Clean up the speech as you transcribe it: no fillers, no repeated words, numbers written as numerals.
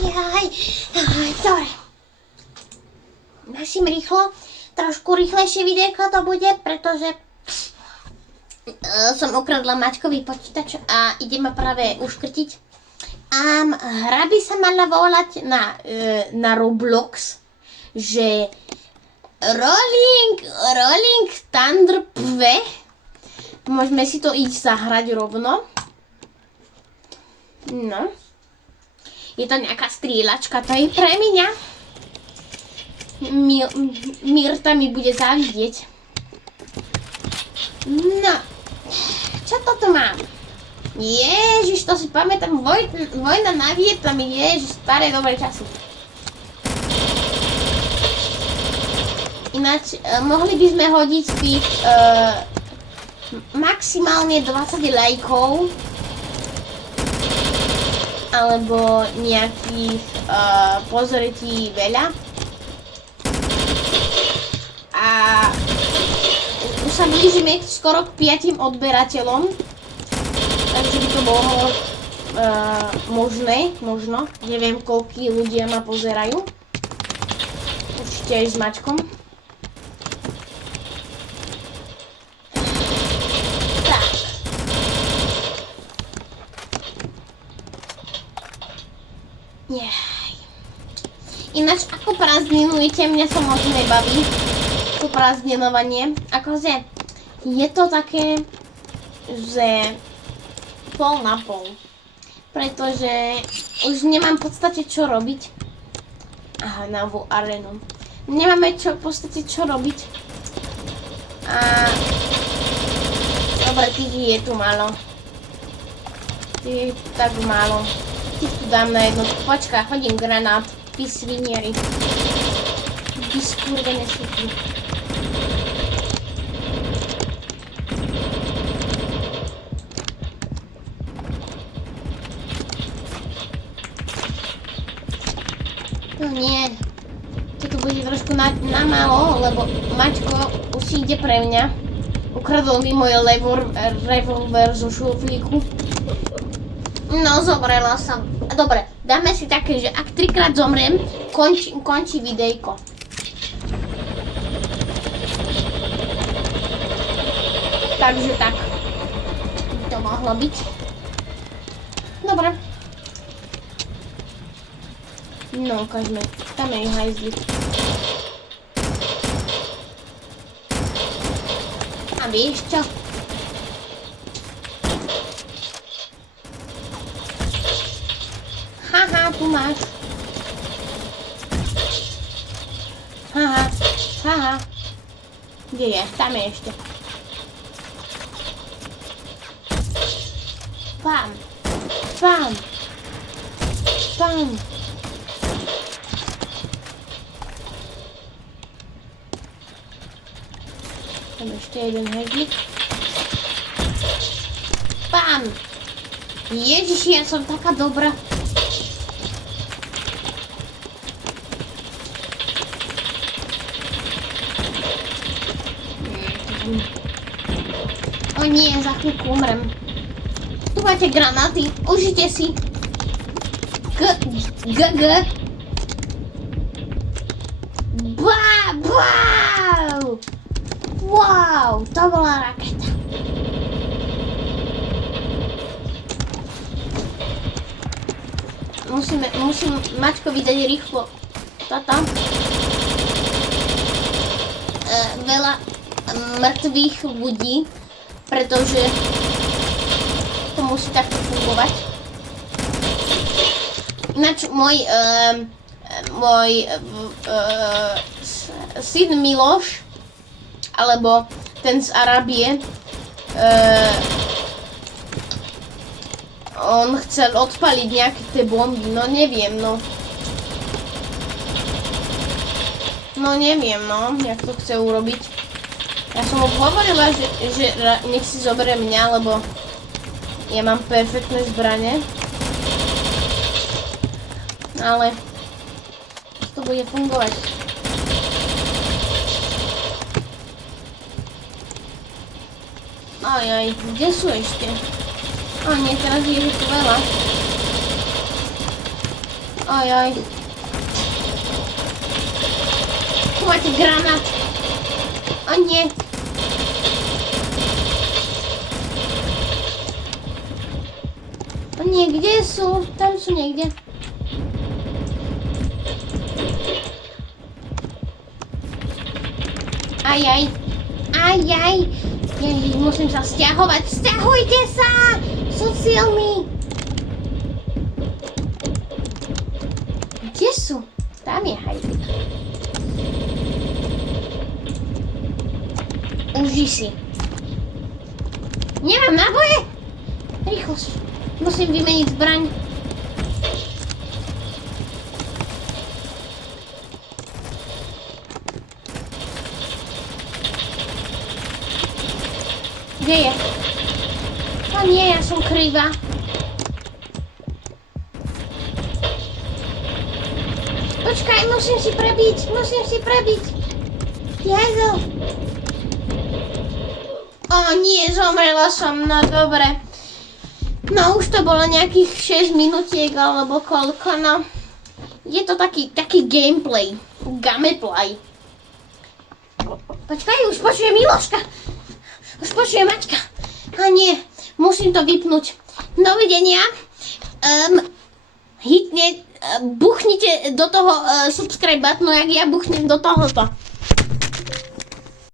Dobre. Našim rýchlo, trošku rýchlejšie videjko to bude, pretože som ukradla Maťkový počítač a ide ma práve uškrtiť. Hra by sa mala volať na Roblox, že Rolling Thunder 2. Môžeme si to ísť zahrať rovno. No. Je to nejaká strieľačka, to je pre mňa. Mirta mi bude závidieť. No. Čo toto mám? Ježiš, to si pamätám. Vojna na Vietname. Ježiš, staré dobré časy. Ináč, mohli by sme hodiť tých maximálne 20 lajkov. Alebo nejakých pozretí veľa. A už sa blížime skoro k 5 odberateľom. Takže by to bolo možno. Neviem, koľkí ľudia ma pozerajú. Určite aj s Maťkom. Ináč, ako prázdninujete, mňa sa moc nebaví to prázdninovanie. Akože je to také, že pol na pol. Pretože už nemám v podstate čo robiť. Aha, novú arénu. Nemáme v podstate čo robiť. Dobre, tých je tu málo. Tých tak málo. Tých tu dám na jednu. Počkaj, hodím granát. Vy svinieri. Vy skurvené sviny. No nie. Toto bude trošku na málo, lebo Maťko už ide pre mňa. Ukradol mi môj revolver zo šuflíku. No, zobrala som. Dobre, dáme si také, že ak 3-krát zomriem, končí videjko. Takže tak. By to mohlo byť. Dobre. No, ukážme. Tam je hajzlik. A vieš čo? Haha, tu máš. Haha. Kde je? Tam je ešte. Pam. Tam ešte jeden hezlik. Pam. Ježiši, ja som taká dobrá. O nie, za chvíľku umrem. Tu máte granáty, užite si. Wow, to bola raketa. Musím Maťkovi dať rýchlo toto. Veľa mŕtvych ľudí, pretože to musí takto fungovať. Ináč môj syn Miloš, alebo ten z Arábie, on chcel odpaliť nejaké tie bomby, no neviem, jak to chce urobiť. Ja som mu hovorila, že nech si zoberie mňa, lebo ja mám perfektné zbrane. Ale to bude fungovať. Aj, kde sú ešte? A nie, teraz je tu veľa. Ojoj. Tu máte granát. O nie. O nie, kde sú? Tam sú niekde. Ajaj. Ajaj. Jej, musím sa sťahovať. Sťahujte sa! Sú silní. Kde sú? Tam je hajzik. Uži si. Nemám náboje? Rýchlo. Musím vymeniť zbraň. Kde je? O nie, ja som krivá. Počkaj, musím si prebiť. Jezo. O nie, zomrela som, no dobre. No už to bolo nejakých 6 minutiek alebo koľko, no. Je to taký gameplay. Gameplay. Počkaj, už počujem Miloška. Už počujem Maťka. A nie, musím to vypnúť. Dovidenia. Buchnite do toho subscribe buttonu, jak ja buchnem do tohoto.